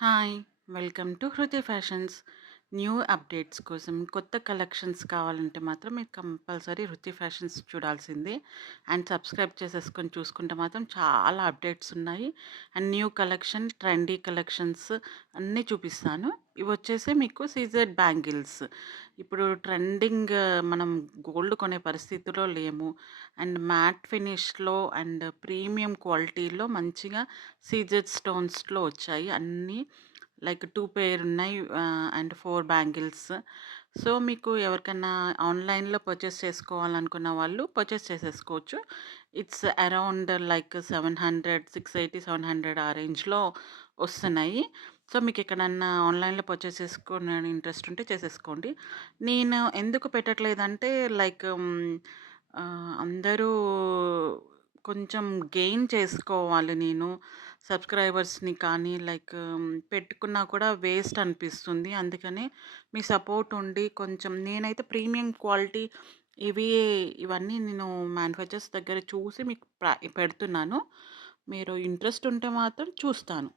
Hi! Welcome to Hruthi fashions. New updates కోసం, కొత్త collections కావాలంటే మాత్రం మీరు కంపల్సరీ హృతి ఫ్యాషన్స్ చూడాల్సిందే. అండ్ సబ్స్క్రైబ్ చేసేసుకొని చూసుకుంటే మాత్రం చాలా అప్డేట్స్ ఉన్నాయి. And new collection, trendy collections అన్నీ చూపిస్తాను. ఇవొచ్చేసి మీకు సీజెడ్ బ్యాంగిల్స్. ఇప్పుడు ట్రెండింగ్ మనం గోల్డ్ కొనే పరిస్థితిలో లేము. అండ్ మ్యాట్ ఫినిష్‌లో అండ్ ప్రీమియం క్వాలిటీలో మంచిగా సీజెడ్ స్టోన్స్‌లో వచ్చాయి అన్నీ. లైక్ 2 పెయిర్ ఉన్నాయి. And 4 bangles. సో, మీకు ఎవరికన్నా ఆన్‌లైన్‌లో పర్చేస్ చేసుకోవాలనుకున్న వాళ్ళు పర్చేస్ చేసేసుకోవచ్చు. ఇట్స్ అరౌండ్ లైక్ 700, 680, 700 ఆ రేంజ్‌లో వస్తున్నాయి. సో, మీకెక్కడన్నా ఆన్‌లైన్‌లో పర్చేస్ చేసుకోవాలని ఇంట్రెస్ట్ ఉంటే చేసేసుకోండి. నేను ఎందుకు పెట్టట్లేదంటే లైక్ అందరూ కొంచెం గెయిన్ చేసుకోవాలి నేను. సబ్‌స్క్రైబర్స్‌ని కానీ లైక్ పెట్టుకున్నా కూడా వేస్ట్ అనిపిస్తుంది. అందుకనే మీ సపోర్ట్ ఉండి కొంచెం నేనైతే ప్రీమియం క్వాలిటీ ఇవి ఇవన్నీ నేను మ్యానుఫ్యాక్చరర్స్ దగ్గర చూసి మీకు పెడుతున్నాను. మీరు ఇంట్రెస్ట్ ఉంటే మాత్రం చూస్తాను.